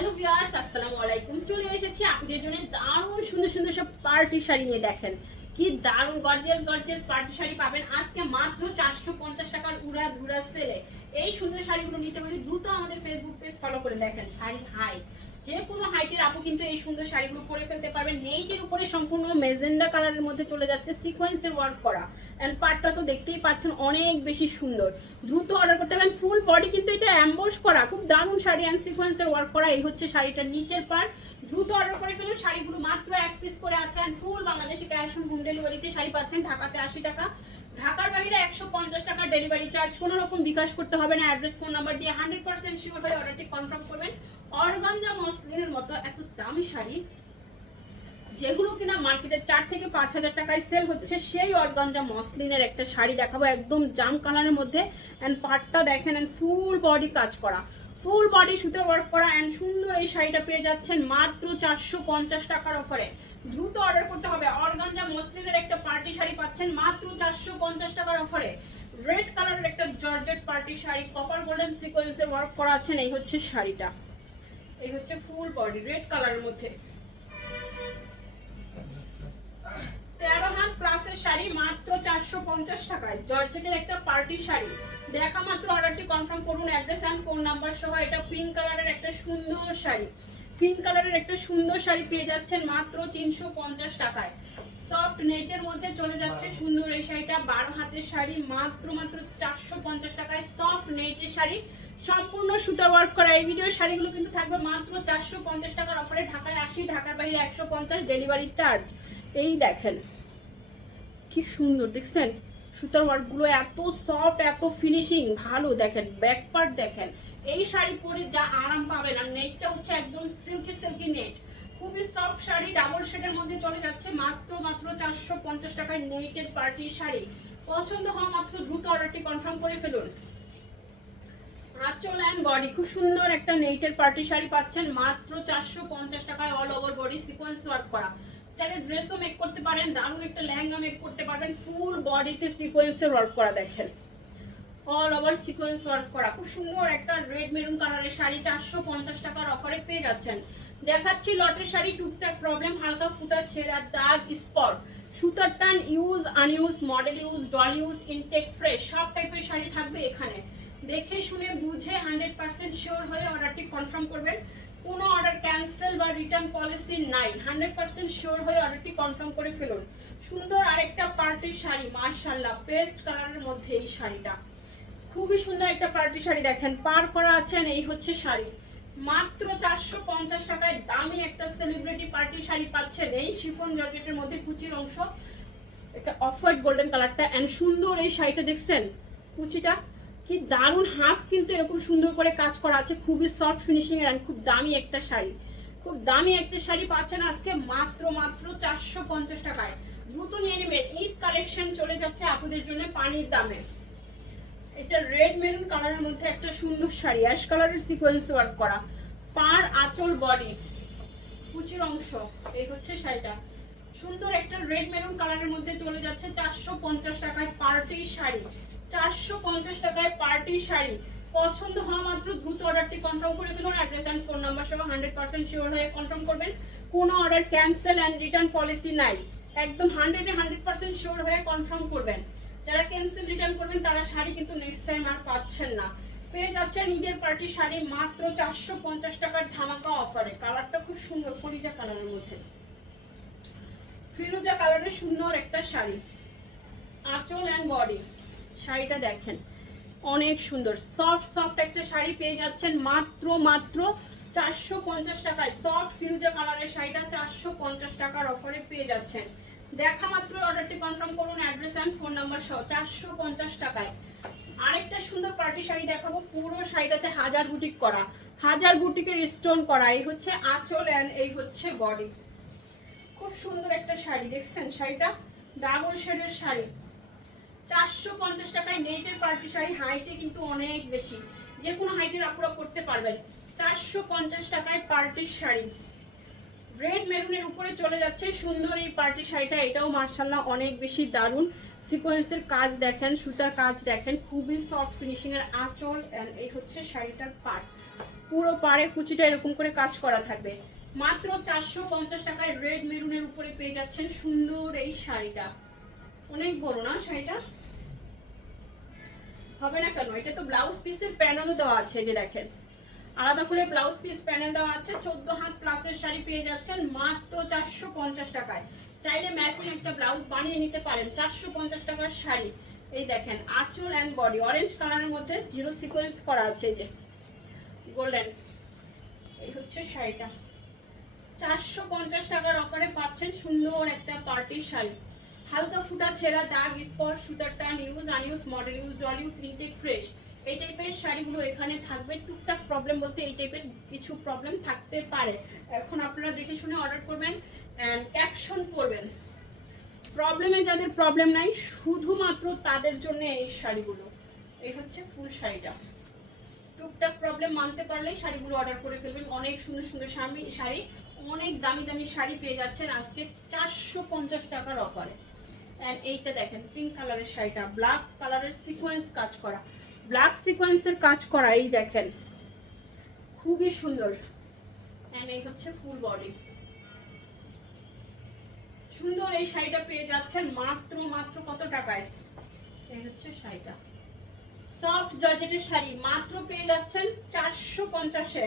Hello viewers আসসালামু আলাইকুম। চলে এসেছি আপনাদের জন্য দারুণ সুন্দর সুন্দর সব পার্টি শাড়ি নিয়ে দেখেন। কি দারুণ গর্জিয়াস গর্জিয়াস পার্টি শাড়ি পাবেন আজকে মাত্র চারশো পঞ্চাশ টাকার উড়া ধুরা সেলে এই সুন্দর শাড়িগুলো নিতে পারি দ্রুত আমাদের ফেসবুক পেজ ফলো করে দেখেন শাড়ি হাইট যে কোনো হাইটের আপু কিন্তু এই সুন্দর শাড়িগুলো পরে ফেলতে পারবেন। নেইটের উপরে সম্পূর্ণ মেজেন্ডা কালারের মধ্যে চলে যাচ্ছে সিকোয়েন্সের ওয়ার্ক করা। অ্যান্ড পার্টটা তো দেখতেই পাচ্ছেন অনেক বেশি সুন্দর। দ্রুত অর্ডার করতে পারেন ফুল বডি কিন্তু এটা অ্যাম্বোস করা, খুব দারুণ শাড়ি অ্যান্ড সিকোয়েন্সের ওয়ার্ক করা। এই হচ্ছে শাড়িটার নিচের পার দ্রুত অর্ডার করে ফেলুন, শাড়িগুলো মাত্র এক পিস করে আছে। অ্যান্ড ফুল বাংলাদেশে ক্যাশ অন হোম ডেলিভারিতে শাড়ি পাচ্ছেন ঢাকাতে আশি টাকা। ঢাকার বাইরে একশো পঞ্চাশ টাকার ডেলিভারি চার্জ কোনো রকম বিকাশ করতে হবে না। অ্যাড্রেস ফোন নাম্বার দিয়ে হান্ড্রেড পার্সেন্ট শিওর হয়ে অর্ডারটি কনফার্ম করবেন। অর্গানজা মসলিনের মতো এত দামি শাড়ি, যেগুলো কিনা মার্কেটে চার থেকে পাঁচ হাজার টাকায় সেল হচ্ছে, সেই অর্গানজা মসলিনের একটা শাড়ি দেখাবো একদম জাম কালারের মধ্যে অ্যান্ড পাটটা দেখেন অ্যান্ড ফুল বডি কাজ করা। ফুল বডি সুতো ওয়ার্ক করা অ্যান্ড সুন্দর এই শাড়িটা পেয়ে যাচ্ছেন মাত্র চারশো পঞ্চাশ টাকার অফারে দ্রুত অর্ডার করতে হবে, অর্গানজা মসলিনের একটা পার্টি শাড়ি পাচ্ছেন মাত্র চারশো পঞ্চাশ টাকার অফারে রেড কালারের একটা georgette party sari copper golden সিকোয়েন্সের ওয়ার্ক করা আছেন এই হচ্ছে শাড়িটা। এই হচ্ছে ফুল বডি, রেড কালারের মধ্যে। তেরো হাত প্লাসের শাড়ি মাত্র চারশো পঞ্চাশ টাকায়। জর্জেটের একটা পার্টি শাড়ি। দেখা মাত্র অর্ডারটি কনফার্ম করুন অ্যাড্রেস অ্যান্ড ফোন নাম্বার সহ এটা পিঙ্ক কালারের একটা সুন্দর শাড়ি। পিঙ্ক কালারের একটা সুন্দর শাড়ি পেয়ে যাচ্ছেন মাত্র তিনশো পঞ্চাশ টাকায়। সফট নেটের মধ্যে চলে যাচ্ছে সুন্দর এই শাড়িটা। বারো হাতের শাড়ি মাত্র মাত্র চারশো পঞ্চাশ টাকায় সফট নেটের শাড়ি। সম্পূর্ণ সুতার ওয়ার্ক করা। এই ভিডিওর শাড়িগুলো কিন্তু থাকবে মাত্র চারশো পঞ্চাশ টাকার অফারে ঢাকায় আশি, ঢাকার বাইরে একশো পঞ্চাশ ডেলিভারি চার্জ এই দেখেন, কি সুন্দর, দেখছেন? সুতার ওয়ার্কগুলো এত সফট এত ফিনিশিং ভালো দেখেন ব্যাক পার্ট দেখেন। এই শাড়ি পরে যা আরাম পাবেন। আর নেটটা হচ্ছে একদম সিল্কি সিল্কি নেট খুবই সফট শাড়ি ডাবল শেডের মধ্যে চলে যাচ্ছে মাত্র মাত্র চারশো পঞ্চাশ টাকায় নেটের পার্টির শাড়ি। পছন্দ হওয়া মাত্র দ্রুত অর্ডারটি কনফার্ম করে ফেলুন। আঁচল অ্যান্ড বডি খুব সুন্দর একটা নেইটের পার্টি শাড়ি পাচ্ছেন, মাত্র চারশো পঞ্চাশ টাকায় all over body sequence work করা। চাইলে ড্রেসও মেক করতে পারেন, দারুণ একটা লেহেঙ্গা মেক করতে পারবেন ফুল বডিতে সিকোয়েন্সের ওয়ার্ক করা দেখেন। অল ওভার সিকোয়েন্স ওয়ার্ক করা। খুব সুন্দর একটা রেড মেরুন কালারের শাড়ি, চারশো পঞ্চাশ টাকার অফারে পেয়ে যাচ্ছেন। দেখাচ্ছি লটের শাড়ি, টুকটাক প্রবলেম হালকা ফুটা ছেঁড়া দাগ স্পট সুতার টান use unuse model use doll use intact fresh সব টাইপের শাড়ি থাকবে এখানে। দেখে শুনে বুঝে হান্ড্রেড পার্সেন্ট শিওর হয়ে অর্ডারটি কনফার্ম করবেন। কোনো অর্ডার ক্যান্সেল বা রিটার্ন পলিসি নাই। হান্ড্রেড পার্সেন্ট শিওর হয়ে অর্ডারটি কনফার্ম করে ফেলুন। সুন্দর আরেকটা পার্টির শাড়ি মার্শাল্লাহ পেস্ট কালারের মধ্যে এই শাড়িটা। খুবই সুন্দর একটা পার্টি শাড়ি দেখেন, পার করা আছেন এই হচ্ছে শাড়ি। মাত্র চারশো পঞ্চাশ টাকায় দামি একটা সেলিব্রিটি পার্টি শাড়ি পাচ্ছেন এই শিফন জর্জেটের মধ্যে কুচির অংশ। একটা অফার গোল্ডেন কালারটা অ্যান্ড সুন্দর এই শাড়িটা দেখছেন? কুচিটা কি দারুণ হাফ কিন্তু এরকম সুন্দর করে কাজ করা আছে, খুবই সফট ফিনিশিং এর খুব দামি একটা শাড়ি। খুব দামি একটা শাড়ি পাচ্ছেন আজকে মাত্র মাত্র চারশো পঞ্চাশ টাকায়। দ্রুত নিয়ে নেবেন। ঈদ কালেকশন চলে যাচ্ছে আপনাদের জন্য পানির দামে। এটা রেড মেরুন কালারের মধ্যে একটা সুন্দর শাড়ি অ্যাশ কালারের সিকোয়েন্স ওয়ার্ক করা। পার আঁচল বডি কুচির অংশ, এই হচ্ছে শাড়িটা। সুন্দর একটা রেড মেরুন কালারের মধ্যে চলে যাচ্ছে চারশো পঞ্চাশ টাকায় পার্টির শাড়ি। চারশো পঞ্চাশ টাকায় পার্টির শাড়ি। পছন্দ হওয়া মাত্র দ্রুত অর্ডারটি কনফার্ম করে ফেলুন। অ্যাড্রেস অ্যান্ড ফোন নাম্বার সহ হান্ড্রেড পার্সেন্ট শিওর হয়ে কনফার্ম করবেন। কোনো order cancel and return policy নাই। একদম হান্ড্রেডে হান্ড্রেড পার্সেন্ট শিওর হয়ে কনফার্ম করবেন। যারা ক্যান্সেল রিটার্ন করবেন, তারা শাড়ি কিন্তু নেক্সট টাইম আর পাচ্ছেন না। পেয়ে যাচ্ছেন ঈদের পার্টি শাড়ি মাত্র চারশো পঞ্চাশ টাকার ধামাকা অফারে কালারটা খুব সুন্দর ফরিজা কালারের মধ্যে। ফিরোজা কালারের সুন্দর একটা শাড়ি। আঁচল অ্যান্ড বডি শাড়িটা দেখেন। অনেক সুন্দর। সফট সফট একটা শাড়ি পেয়ে যাচ্ছেন মাত্র মাত্র চারশো পঞ্চাশ টাকায়। সফট ফিরোজা কালারের শাড়িটা চারশো পঞ্চাশ টাকার অফারে পেয়ে যাচ্ছেন। দেখা মাত্র অর্ডারটি কনফার্ম করুন অ্যাড্রেস অ্যান্ড ফোন নাম্বার সহ চারশো পঞ্চাশ টাকায়। আরেকটা সুন্দর পার্টি শাড়ি দেখাবো, পুরো শাড়িটাতে হাজার বুটিক করা। হাজার বুটিকের স্টোন করা। এই হচ্ছে আঁচল অ্যান্ড এই হচ্ছে বডি খুব সুন্দর একটা শাড়ি, দেখছেন শাড়িটা? ডাবল শেডের শাড়ি। চারশো পঞ্চাশ টাকায় নেটের পার্টি শাড়ি হাইটে কিন্তু অনেক বেশি। যে কোনো হাইটের আপুরা করতে পারবেন। চারশো পঞ্চাশ টাকায় পার্টির শাড়ি। রেড মেরুনের উপরে চলে যাচ্ছে সুন্দর এই পার্টি শাড়িটা। এটাও মার্শাল্লাহ অনেক বেশি দারুণ। সিকোয়েন্সের কাজ দেখেন, সুতার কাজ দেখেন। খুবই সফট ফিনিশিং এর আঁচল and এই হচ্ছে শাড়িটার পার্ট। পুরো পাড়ে কুচিটা এরকম করে কাজ করা থাকবে। মাত্র চারশো পঞ্চাশ টাকায় রেড মেরুনের উপরে পেয়ে যাচ্ছেন সুন্দর এই শাড়িটা। অনেক বড় না শাড়িটা? হবে না কেন? এটা তো ব্লাউজ পিসের প্যানেলও দেওয়া আছে যে দেখেন। আলাদা করে ব্লাউজ পিস প্যানেল দেওয়া আছে, চোদ্দ হাত প্লাসের শাড়ি পেয়ে যাচ্ছেন মাত্র চারশো পঞ্চাশ টাকায়। চাইলে ম্যাচিং একটা ব্লাউজ বানিয়ে নিতে পারেন, চারশো পঞ্চাশ টাকার শাড়ি। এই দেখেন, আঁচল অ্যান্ড বডি অরেঞ্জ কালারের মধ্যে জিরো সিকোয়েন্স করা আছে যে। গোল্ডেন এই হচ্ছে শাড়িটা। চারশো পঞ্চাশ টাকার অফারে পাচ্ছেন সুন্দর একটা পার্টির শাড়ি। হালকা ফুটা ছেঁড়া দাগ, স্পট সুতার টান, use, unuse, model use, doll use, intact fresh. এই টাইপের শাড়িগুলো এখানে থাকবে। টুকটাক প্রবলেম বলতে এই টাইপের কিছু প্রবলেম থাকতে পারে। এখন আপনারা দেখে শুনে অর্ডার করবেন ক্যাপশন করবেন। প্রবলেমে যাদের প্রবলেম নাই, শুধুমাত্র তাদের জন্য এই শাড়িগুলো। এই হচ্ছে ফুল শাড়িটা। টুকটাক প্রবলেম মানতে পারলেই শাড়িগুলো অর্ডার করে ফেলবেন। অনেক সুন্দর সুন্দর শাড়ি শাড়ি, অনেক দামি দামি শাড়ি পেয়ে যাচ্ছেন আজকে চারশো পঞ্চাশ টাকার অফারে অ্যান্ড এইটা দেখেন পিঙ্ক কালারের শাড়িটা ব্ল্যাক কালারের সিকোয়েন্স কাজ করা। ব্ল্যাক সিকোয়েন্সের কাজ করা এই দেখেন, খুবই সুন্দর। অ্যান্ড এই হচ্ছে ফুল বডি সুন্দর এই শাড়িটা পেয়ে যাচ্ছেন মাত্র মাত্র কত টাকায়? এই হচ্ছে শাড়িটা। সফট জর্জেটের শাড়ি, মাত্র পেয়ে যাচ্ছেন চারশো পঞ্চাশে।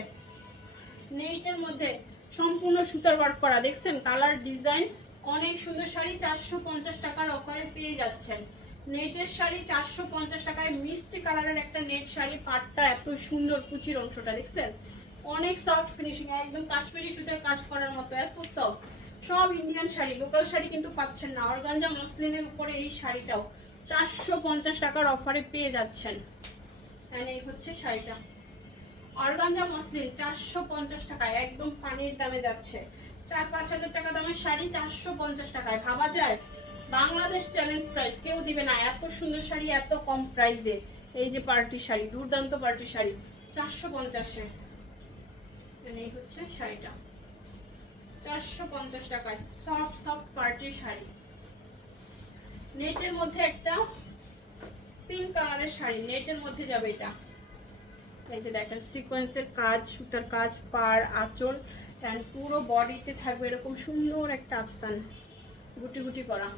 নেইটের মধ্যে সম্পূর্ণ সুতার ওয়ার্ক করা। দেখছেন কালার ডিজাইন অনেক সুন্দর শাড়ি চারশো পঞ্চাশ টাকার অফারে পেয়ে যাচ্ছেন। নেটের শাড়ি চারশো পঞ্চাশ টাকায় মিষ্টি কালারের একটা নেট শাড়ি, পাটটা এত সুন্দর কুচির অংশটা, দেখছেন? অনেক সফট ফিনিশিং একদম কাশ্মীরি সুতার কাজ করার মতো, এত সফট সব ইন্ডিয়ান শাড়ি লোকাল শাড়ি কিন্তু পাচ্ছেন না। অর্গানজা মসলিনের উপরে এই শাড়িটাও চারশো পঞ্চাশ টাকার অফারে পেয়ে যাচ্ছেন। এই হচ্ছে শাড়িটা। অর্গানজা মসলিন চারশো পঞ্চাশ টাকায় একদম পানির দামে যাচ্ছে। চার, পাঁচ হাজার টাকা দামের শাড়ি চারশো পঞ্চাশ টাকায়। ভাবা যায়, বাংলাদেশ চ্যালেঞ্জ প্রাইস কেউ দিবে না। এত সুন্দর শাড়ি, এত কম প্রাইসে এই যে পার্টি শাড়ি, দুর্দান্ত পার্টি শাড়ি, চারশো পঞ্চাশে। এই হচ্ছে শাড়িটা। চারশো পঞ্চাশ টাকায় সফট সফট পার্টির শাড়ি। নেটের মধ্যে একটা পিঙ্ক কালারের শাড়ি, নেটের মধ্যে যাবে এটা। এই যে দেখেন সিকোয়েন্সের কাজ, সুতার কাজ পার আঁচল। অ্যান্ড পুরো বডিতে থাকবে এরকম সুন্দর একটা আফসান। গুটি গুটি করা।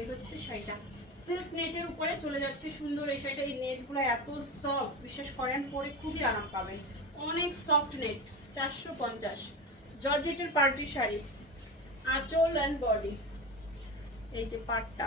এই হচ্ছে শাড়িটা। সিল্ক নেটের উপরে চলে যাচ্ছে সুন্দর এই শাড়িটা। এই নেটগুলো এত সফট বিশেষ করেন, পরে খুবই আরাম পাবেন। অনেক সফট নেট চারশো পঞ্চাশ। জর্জেটের পার্টি শাড়ি। আঁচল অ্যান্ড বডি এই যে পাটটা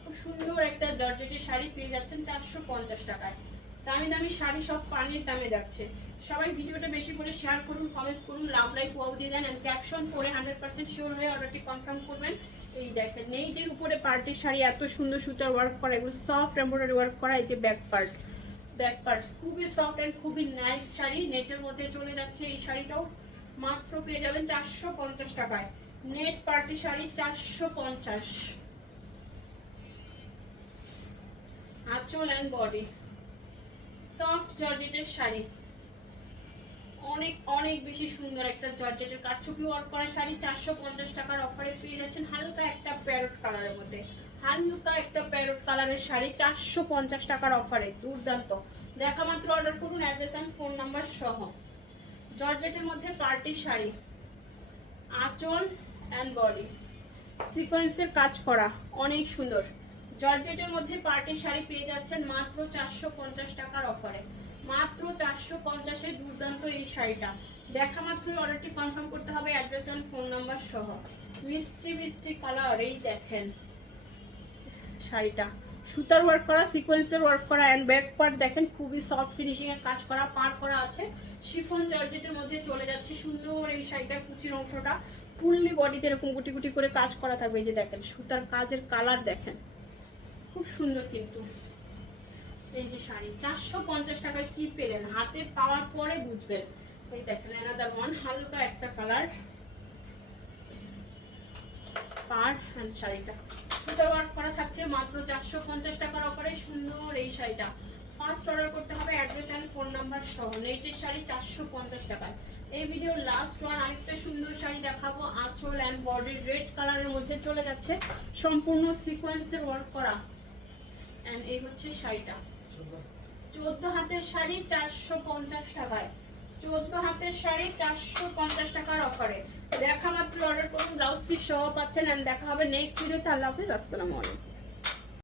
খুব সুন্দর একটা জর্জেটের শাড়ি পেয়ে যাচ্ছেন চারশো পঞ্চাশ টাকায়। দামি দামি শাড়ি, সব পানির দামে যাচ্ছে। সবাই ভিডিওটা বেশি করে শেয়ার করুন কমেন্টস করুন লাভ লাইক ওয়াও দিয়ে দেন অ্যান্ড ক্যাপশন করে হান্ড্রেড পার্সেন্ট শিওর হয়ে অর্ডারটি কনফার্ম করবেন। এই দেখেন নেইটের উপরে পার্টির শাড়ি, এত সুন্দর সুতার ওয়ার্ক করা, এগুলো সফট এমব্রয়ডারি ওয়ার্ক করা, এই যে ব্যাক পার্ট ব্যাক পার্ট খুবই সফট অ্যান্ড খুবই নাইস শাড়ি নেটের মধ্যে চলে যাচ্ছে এই শাড়িটাও। মাত্র পেয়ে যাবেন চারশো পঞ্চাশ টাকায়। নেট পার্টি শাড়ি চারশো পঞ্চাশ। আঁচল অ্যান্ড বডি সফট জর্জেটের শাড়ি। অনেক অনেক বেশি সুন্দর একটা জর্জেটের কারচুপি ওয়ার্ক করা শাড়ি। চারশো পঞ্চাশ টাকার অফারে পেয়ে যাচ্ছেন হালকা একটা প্যারট কালারের মধ্যে। হালকা একটা প্যারট কালারের শাড়ি চারশো পঞ্চাশ টাকার অফারে দুর্দান্ত। দেখা মাত্র অর্ডার করুন অ্যাড্রেস অ্যান্ড ফোন নাম্বার সহ। জর্জেটের মধ্যে পার্টি শাড়ি, আঁচল অ্যান্ড বডি সিকোয়েন্সের কাজ করা, অনেক সুন্দর। জর্জেটের মধ্যে পার্টি শাড়ি পেয়ে যাচ্ছেন মাত্র চারশো পঞ্চাশ টাকার অফারে। মাত্র চারশো পঞ্চাশের দুর্দান্ত এই শাড়িটা। দেখা মাত্রই অর্ডারটি কনফার্ম করতে হবে অ্যাড্রেস অ্যান্ড ফোন নাম্বার সহ। মিষ্টি মিষ্টি কালার এই দেখেন শাড়িটা। সুতার ওয়ার্ক করা সিকোয়েন্সের ওয়ার্ক করা অ্যান্ড ব্যাক পার্ট দেখেন খুবই সফট ফিনিশিং এর কাজ করা, পার করা আছে। শিফন জর্জেটের মধ্যে চলে যাচ্ছে সুন্দর এই শাড়িটার কুচির অংশটা। ফুললি বডিতে এরকম গুটি গুটি করে কাজ করা থাকবে, এই যে দেখেন সুতার কাজের কালার দেখেন। খুব সুন্দর কিন্তু। এই যে শাড়ি, চারশো পঞ্চাশ টাকায় কি পেলেন? হাতে পাওয়ার পরে বুঝবেন। এই দেখেন এনাদার ওয়ান হালকা একটা কালার পার হ্যান্ড শাড়িটা। সুতা ওয়ার্ক করা থাকছে, মাত্র চারশো পঞ্চাশ টাকার অফারে সুন্দর এই শাড়িটা। ফার্স্ট অর্ডার করতে হবে অ্যাড্রেস অ্যান্ড ফোন নাম্বার সহ। নেটের শাড়ি চারশো পঞ্চাশ টাকায়। এই ভিডিওর লাস্ট ওয়ান আরেকটা সুন্দর শাড়ি দেখাবো। আঁচল অ্যান্ড বডির রেড কালারের মধ্যে চলে যাচ্ছে। সম্পূর্ণ সিকোয়েন্সের ওয়ার্ক করা। অ্যান্ড এই হচ্ছে শাড়িটা। চোদ্দ হাতের শাড়ি চারশো পঞ্চাশ টাকায়। চোদ্দ হাতের শাড়ি চারশো পঞ্চাশ টাকার অফারে। দেখা মাত্র অর্ডার করুন ব্লাউজ পিস সহ পাচ্ছেন। এন্ড দেখা হবে নেক্সট ভিডিওতে আল্লাহ হাফিজ। আসসালামু আলাইকুম।